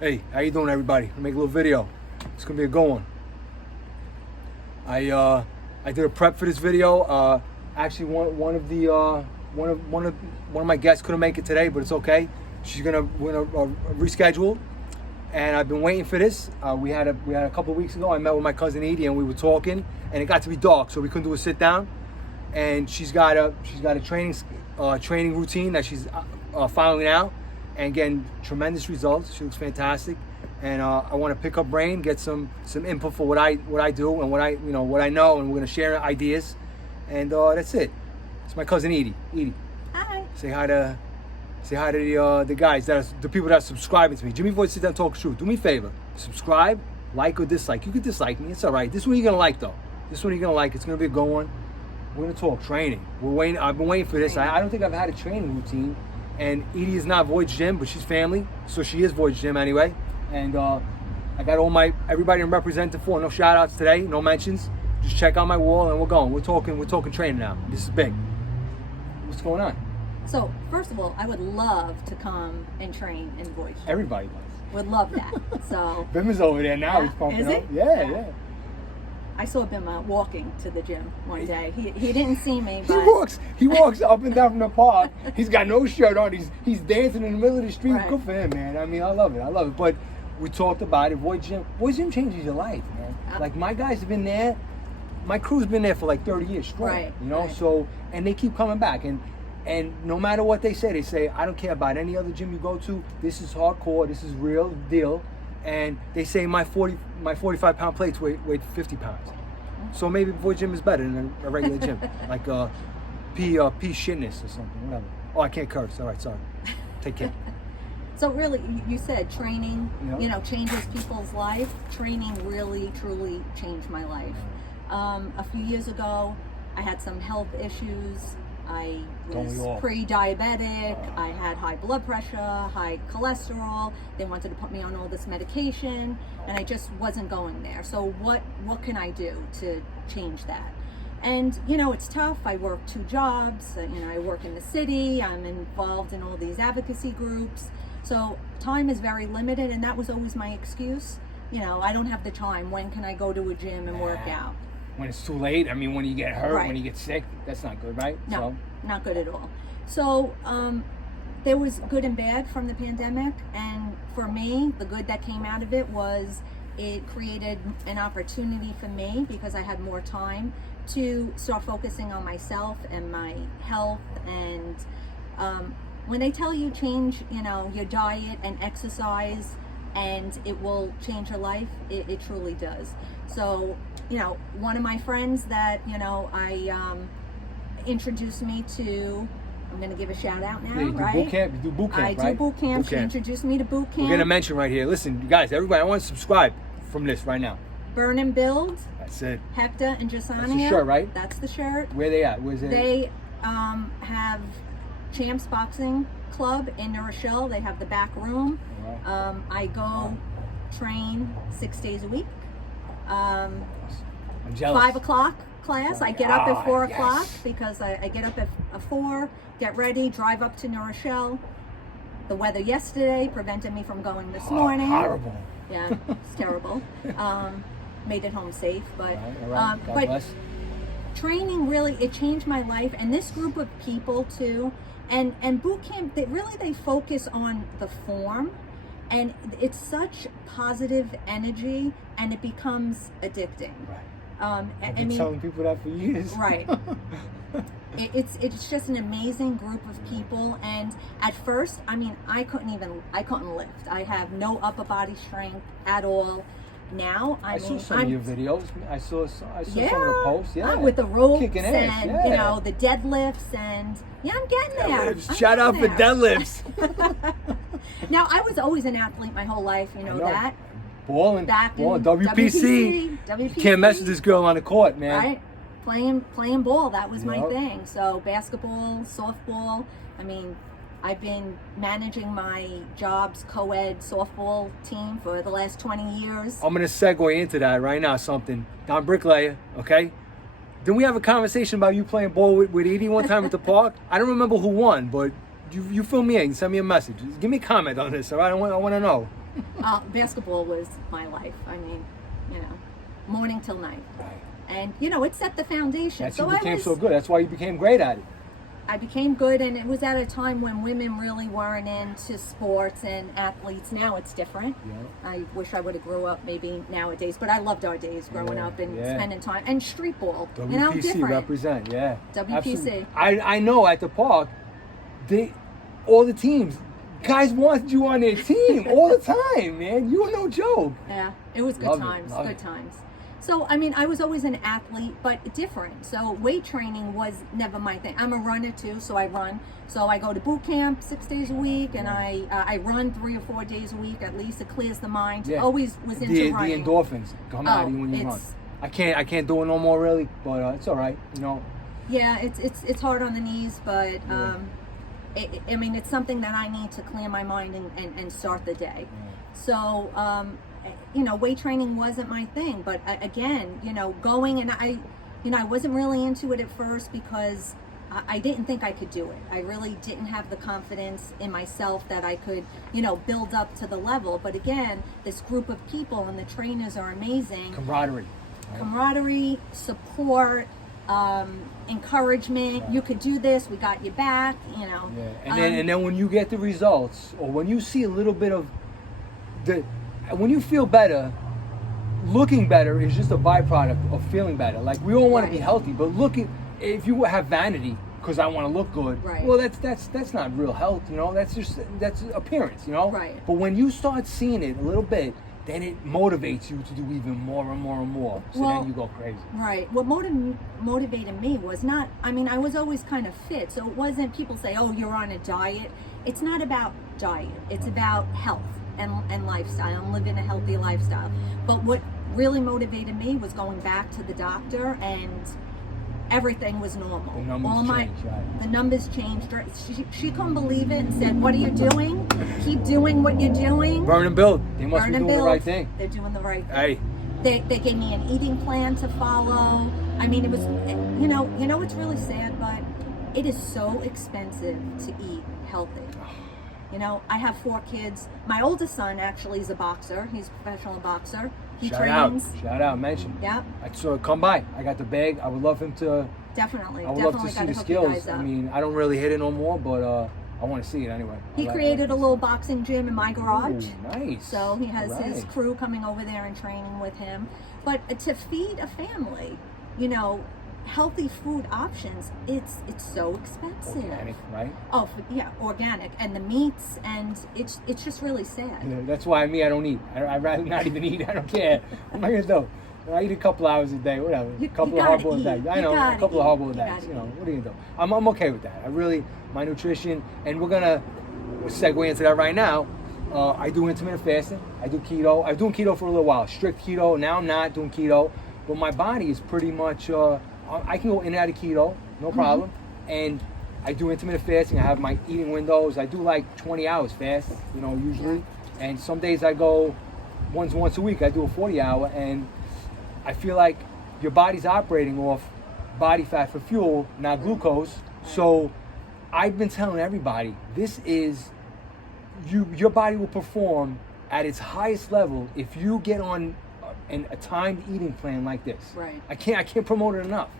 Hey, how you doing, everybody? I'll make a little video. It's gonna be a good one. I did a prep for this video. Actually, one of my guests couldn't make it today, but it's okay. We're gonna reschedule, and I've been waiting for this. We had a couple of weeks ago. I met with my cousin Edie, and we were talking, and it got to be dark, so we couldn't do a sit down. And she's got a training routine that she's following now, and getting tremendous results. She looks fantastic, and I want to pick her brain, get some input for what I do and what I know, and we're gonna share ideas, and that's it. It's my cousin Edie. Edie, hi. Say hi to the guys the people that are subscribing to me. JimmyVoid Sit, talk true. Do me a favor, subscribe, like or dislike. You can dislike me, it's all right. This one you're gonna like though. This one you're gonna like. It's gonna be a good one. We're gonna talk training. I've been waiting for this. I don't think I've had a training routine. And Edie is not Void Gym, but she's family, so she is Void Gym anyway. And I got everybody I'm representing for. No shout outs today, no mentions. Just check out my wall and we're going. We're talking training now. This is big. What's going on? So first of all, I would love to come and train in Void Gym. Everybody does. Would love that. So Bim is over there now. Yeah. He's pumping Is he? up. Yeah. I saw Bima walking to the gym one day. He didn't see me, but He walks up and down from the park. He's got no shirt on. He's dancing in the middle of the street. Right. Good for him, man. I mean, I love it. But we talked about it. Void Gym changes your life, man. Like my guys have been there. My crew's been there for like 30 years straight. Right. You know, right. so and they keep coming back. And no matter what they say, I don't care about any other gym you go to. This is hardcore. This is real deal. And they say my 45-pound plates weigh 50 pounds. So maybe Void Gym is better than a regular gym, like P shitness or something, whatever. Oh, I can't curse. All right, sorry. Take care. So really, you said training, Yeah. Changes people's life. Training really, truly changed my life. A few years ago, I had some health issues. I was pre-diabetic. I had high blood pressure, high cholesterol. They wanted to put me on all this medication, and I just wasn't going there. So what can I do to change that? And it's tough. I work 2 jobs. I work in the city. I'm involved in all these advocacy groups. So time is very limited, and that was always my excuse. I don't have the time. When can I go to a gym and work out? When it's too late, I mean, when you get hurt, Right. when you get sick, that's not good, right? No, not good at all. So there was good and bad from the pandemic, and for me, the good that came out of it was it created an opportunity for me, because I had more time to start focusing on myself and my health. And when they tell you change, your diet and exercise, and it will change your life, it truly does. So, one of my friends that, I introduced me to, I'm going to give a shout out now, you right? do boot camp, I right? do boot camp. She introduced me to boot camp. We're going to mention right here. Listen, you guys, everybody, I want to subscribe from this right now. Burn and Build. That's it. Hector and Jasania. That's the shirt, right? That's the shirt. Where they at? Where's it? They have Champs Boxing Club in New Rochelle. They have the back room. Wow. I go train 6 days a week. I'm jealous. 5 o'clock class. I get up at 4 o'clock yes. because I get up at 4, get ready, drive up to New Rochelle. The weather yesterday prevented me from going this morning. Horrible. Yeah, it's terrible. Made it home safe, but All right. God bless. training really, it changed my life, and this group of people too. And boot camp, they focus on the form, and it's such positive energy, and it becomes addicting. Right. I've been telling people that for years. Right. It's just an amazing group of people, and at first, I couldn't lift. I have no upper body strength at all. Now I saw some of your videos. I saw some of the posts. Yeah, with the ropes kicking ass, and the deadlifts, and I'm getting there. Shout out for deadlifts. Now, I was always an athlete my whole life. You know that. Balling, Back in WPC. WPC. Can't mess with this girl on the court, man. Right, playing ball. That was my thing. So basketball, softball. I've been managing my job's co-ed softball team for the last 20 years. I'm going to segue into that right now, something. Don Bricklayer, okay? Didn't we have a conversation about you playing ball with Edie one time at the park? I don't remember who won, but you fill me in. Send me a message. Give me a comment on this, all right? I want to know. Basketball was my life. I mean, you know, morning till night. Right. And, you know, it set the foundation. That's you became so good. That's why you became great at it. I became good, and it was at a time when women really weren't into sports and athletes. Now it's different. Yeah. I wish I would have grew up maybe nowadays, but I loved our days growing up and spending time. And street ball, WPC you know, different. represent, yeah. WPC. Absolutely. I know at the park, all the teams, guys wanted you on their team all the time, man. You were no joke. Yeah, it was good times, good times. So, I mean, I was always an athlete, but different. So weight training was never my thing. I'm a runner too, so I run. So I go to boot camp 6 days a week, and I run 3 or 4 days a week at least. It clears the mind. Yeah. Always was into running. The endorphins come out of you when you run. I can't do it no more really, but it's all right, you know. Yeah, it's hard on the knees, but I mean, it's something that I need to clear my mind and start the day. So, you know, weight training wasn't my thing, but again, you know, going and I wasn't really into it at first because I didn't think I could do it. I really didn't have the confidence in myself that I could, you know, build up to the level. But again, this group of people and the trainers are amazing. Camaraderie. Right? Camaraderie, support, encouragement. Right. You could do this. We got you back. You know. Yeah. And then when you get the results, or when you see a little bit of when you feel better, looking better is just a byproduct of feeling better. Like, we all want to be healthy, but if you have vanity because I want to look good, well, that's not real health, you know. That's appearance, you know. Right. But when you start seeing it a little bit, then it motivates you to do even more and more and more. So then you go crazy. Right. What motivated me was not, I mean, I was always kind of fit. So it wasn't, people say, oh, you're on a diet. It's not about diet. It's about health and lifestyle, and living a healthy lifestyle. But what really motivated me was going back to the doctor, and everything was normal. The numbers changed, the numbers changed. She couldn't believe it and said, what are you doing? Keep doing what you're doing. Burn and build. They must be doing the right thing. They're doing the right thing. Hey. They gave me an eating plan to follow. I mean, it was, you know what's really sad, but it is so expensive to eat healthy. You know, I have 4 kids. My oldest son actually is a boxer. He's a professional boxer. He trains. Shout out, mention. Yeah. So come by. I got the bag. I would love him to. Definitely. I would love to see the skills. I mean, I don't really hit it no more, but I want to see it anyway. He created a little boxing gym in my garage. Ooh, nice. So he has his crew coming over there and training with him. But to feed a family, you know, healthy food options, it's so expensive. Organic, right? Oh, yeah, organic, and the meats, and it's just really sad. Yeah, that's why I don't eat. I'd rather not even eat. I don't care. What am I gonna do? I eat a couple hours a day, whatever. A couple of hard-boiled eggs. I know, a couple of hard-boiled eggs. You know, what are you gonna do? I'm okay with that. My nutrition, and we're gonna segue into that right now. I do intermittent fasting. I do keto. I was doing keto for a little while. Strict keto. Now I'm not doing keto, but my body is pretty much. I can go in and out of keto, no problem. And I do intermittent fasting. I have my eating windows. I do like 20 hours fast, you know, usually. And some days I go once a week. I do a 40-hour, and I feel like your body's operating off body fat for fuel, not glucose. So I've been telling everybody, this is your body will perform at its highest level if you get on a timed eating plan like this. Right. I can't promote it enough.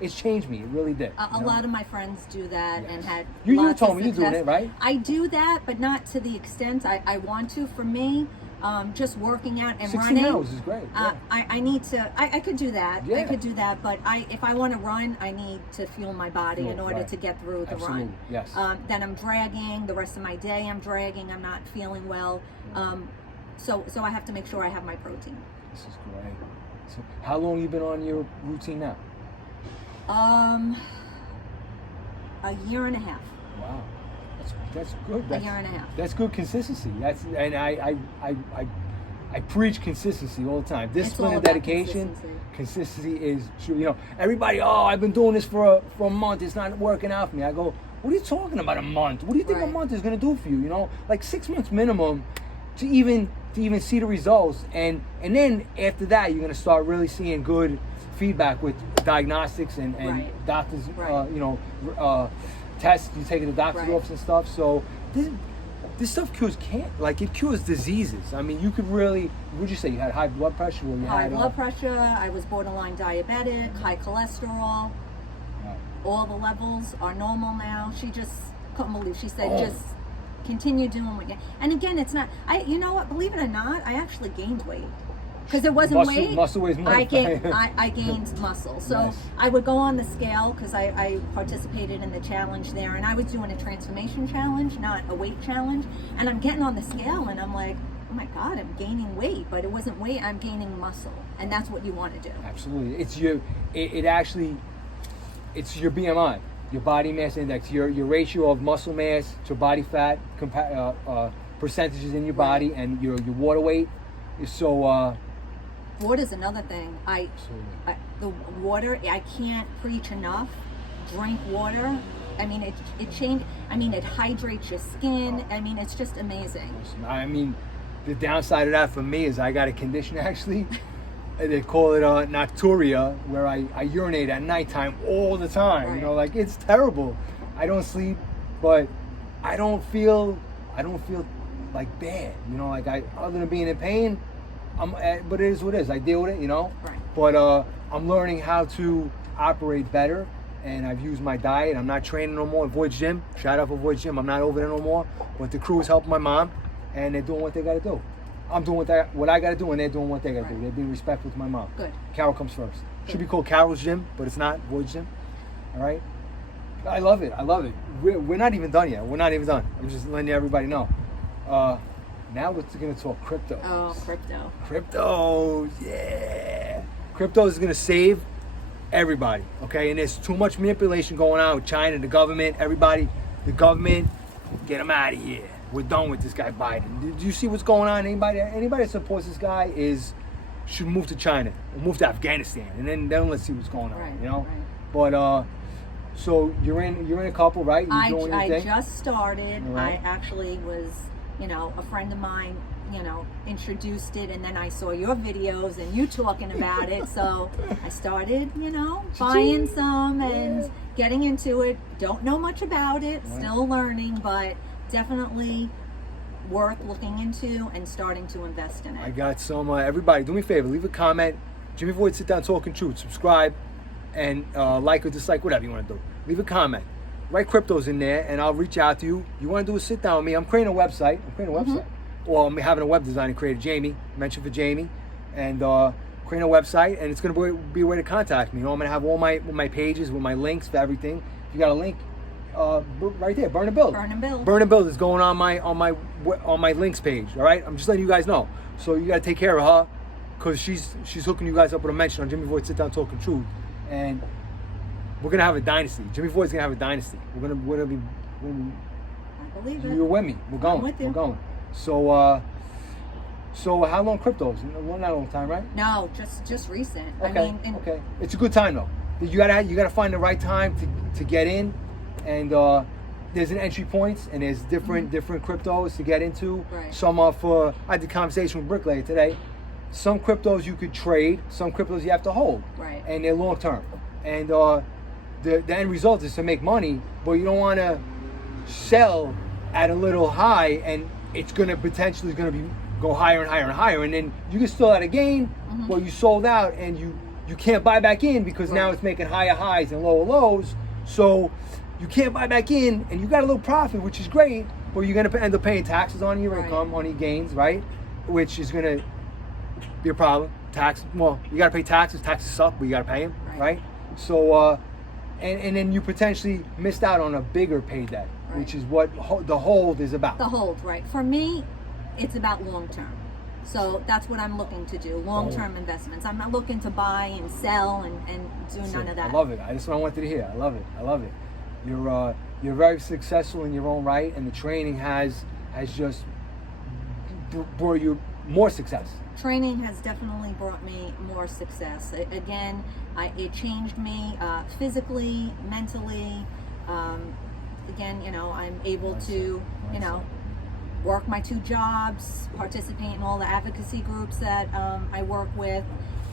It's changed me. It really did. A lot of my friends do that and had. You told me you're doing it, right? I do that, but not to the extent I want to. For me, just working out and 16 running. 16 hours is great. Yeah. I need to. I could do that. Yeah. I could do that, but if I want to run, I need to fuel my body in order to get through the run. Yes. Then I'm dragging the rest of my day. I'm dragging. I'm not feeling well. So I have to make sure I have my protein. This is great. So how long you been on your routine now? A year and a half. Wow, that's good. A year and a half. That's good consistency. And I preach consistency all the time. Discipline and dedication. Consistency is true. You know, everybody. Oh, I've been doing this for a month. It's not working out for me. I go, what are you talking about? A month? What do you think a month is going to do for you? You know, like 6 months minimum to even see the results, and then after that you're going to start really seeing good feedback with diagnostics and doctors you know, tests. You taking the doctor's office and stuff. So this stuff it cures diseases. I mean, you could really, would you say you had high blood pressure? Or you High had, blood pressure, I was borderline diabetic, high cholesterol. All the levels are normal now. She just couldn't believe. She said, just continue doing what you. And again, it's not. You know what? Believe it or not, I actually gained weight because it wasn't weight. Muscle weighs more. I gained muscle. So Nice. I would go on the scale because I participated in the challenge there, and I was doing a transformation challenge, not a weight challenge. And I'm getting on the scale, and I'm like, oh my God, I'm gaining weight, but it wasn't weight. I'm gaining muscle, and that's what you want to do. Absolutely, it's it's your BMI, your body mass index, your ratio of muscle mass to body fat, percentages in your body, and your water weight. So water's another thing. The water, I can't preach enough. Drink water. I mean, it changed. I mean, it hydrates your skin. I mean, it's just amazing. I mean, the downside of that for me is I got a condition actually. They call it nocturia, where I urinate at nighttime all the time. Right. You know, like it's terrible. I don't sleep, but I don't feel like bad. You know, like other than being in pain, but it is what it is. I deal with it. You know. Right. But I'm learning how to operate better, and I've used my diet. I'm not training no more. Void Gym. Shout out for Void Gym. I'm not over there no more. But the crew is helping my mom, and they're doing what they got to do. I'm doing what I got to do, and they're doing what they got to do. They're being respectful to my mom. Good. Carol comes first. Good. Should be called Carol's Gym, but it's not. Void Gym. All right? I love it. I love it. We're not even done yet. We're not even done. I'm just letting everybody know. Now we're going to talk crypto. Oh, crypto. Crypto, yeah. Crypto is going to save everybody, okay? And there's too much manipulation going on with China, the government, everybody. The government, get them out of here. We're done with this guy Biden. Do you see what's going on? Anybody that supports this guy should move to China or move to Afghanistan, and then let's see what's going on. Right, you know. right. But so you're in a couple, right? I thing? just started. Right. I actually was, a friend of mine, introduced it, and then I saw your videos and you talking about it. So I started, buying some and getting into it. Don't know much about it. Right. Still learning, but definitely worth looking into and starting to invest in it. I got some. Everybody, do me a favor. Leave a comment. JimmyVoid Sit Down Talking Truth. Subscribe and like or dislike, whatever you want to do. Leave a comment. Write cryptos in there, and I'll reach out to you. You want to do a sit down with me? I'm creating a website. Well, I'm having a web designer created, Jamie. Mention for Jamie, and creating a website, and it's going to be a way to contact me. I'm going to have all my pages with my links for everything. If you got a link, right there, Burn and Build. Burn and Build. Burn and Build is going on my links page. All right, I'm just letting you guys know. So you got to take care of her, because she's hooking you guys up with a mention on JimmyVoid Sit Down Talking Truth, and we're gonna have a dynasty. JimmyVoid's gonna have a dynasty. We're gonna be. I believe it. You're with me. We're going. I'm with you. We're going. So how long cryptos? Well, not a long time, right? No, just recent. Okay. Okay. It's a good time though. You gotta find the right time to get in, and there's an entry points, and there's different cryptos to get into. Right. Some are for. I had a conversation with Bricklayer today. Some cryptos you could trade. Some cryptos you have to hold. Right. And they're long term. And the end result is to make money, but you don't want to sell at a little high, and it's going to potentially go higher and higher and higher, and then you can still at a gain, but you sold out, and you can't buy back in because now it's making higher highs and lower lows, so you can't buy back in, and you got a little profit, which is great, but you're going to end up paying taxes on your income, on your gains, right? Which is going to be a problem. Well, you got to pay taxes. Taxes suck, but you got to pay them, right? So, and then you potentially missed out on a bigger payday, which is what the hold is about. The hold, right. For me, it's about long term. So that's what I'm looking to do, long term investments. I'm not looking to buy and sell and do none of that. I love it. That's what I wanted to hear. I love it. You're very successful in your own right, and the training has just brought you more success. Training has definitely brought me more success. It changed me physically, mentally. Again, I'm able to, work my 2 jobs, participate in all the advocacy groups that I work with,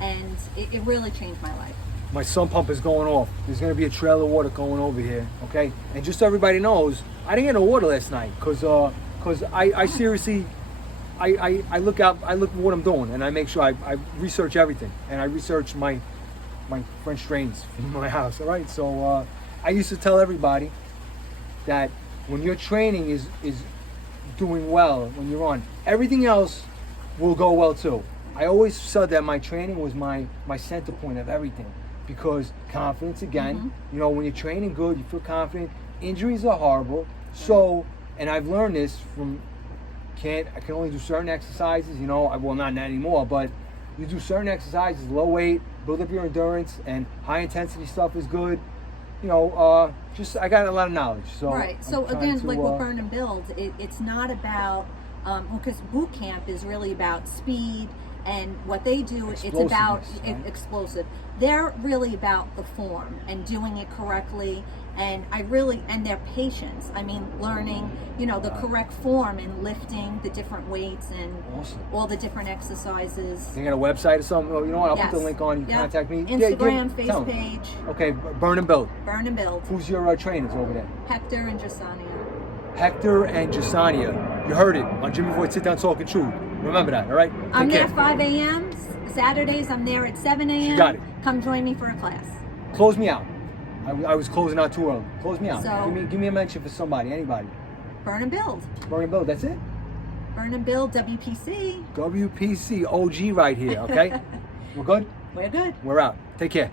and it really changed my life. My sump pump is going off. There's going to be a trail of water going over here, okay? And just so everybody knows, I didn't get no water last night because because I seriously, I look at what I'm doing, and I make sure I research everything, and I research my French strains in my house. All right, so I used to tell everybody that when your training is doing well, when you're on, everything else will go well too. I always said that my training was my center point of everything, because confidence again. You know, when you're training good, you feel confident. Injuries are horrible. So, and I've learned this from I can only do certain exercises. You know, well, not anymore, but you do certain exercises, low weight, build up your endurance, and high intensity stuff is good. You know, just I got a lot of knowledge. So right. So again, like with Burn and Build, it's not about because boot camp is really about speed, and what they do, it's about explosive. They're really about the form and doing it correctly, and and their patience. I mean, learning, you know, the correct form and lifting the different weights and all the different exercises. You got a website or something? You know what? I'll put the link on. You contact me. Instagram, face page. Okay, Burn and Build. Burn and Build. Who's your trainers over there? Hector and Jasania. Hector and Jasania. You heard it on JimmyVoid Sit Down Talking Truth. Remember that, all right? I'm there at 5 a.m. Saturdays, I'm there at 7 a.m. You got it. Come join me for a class. Close me out. I was closing out too early. Close me out. So, give me a mention for somebody, anybody. Burn and Build. Burn and Build, that's it? Burn and Build, WPC. WPC OG right here, okay? We're good? We're good. We're out. Take care.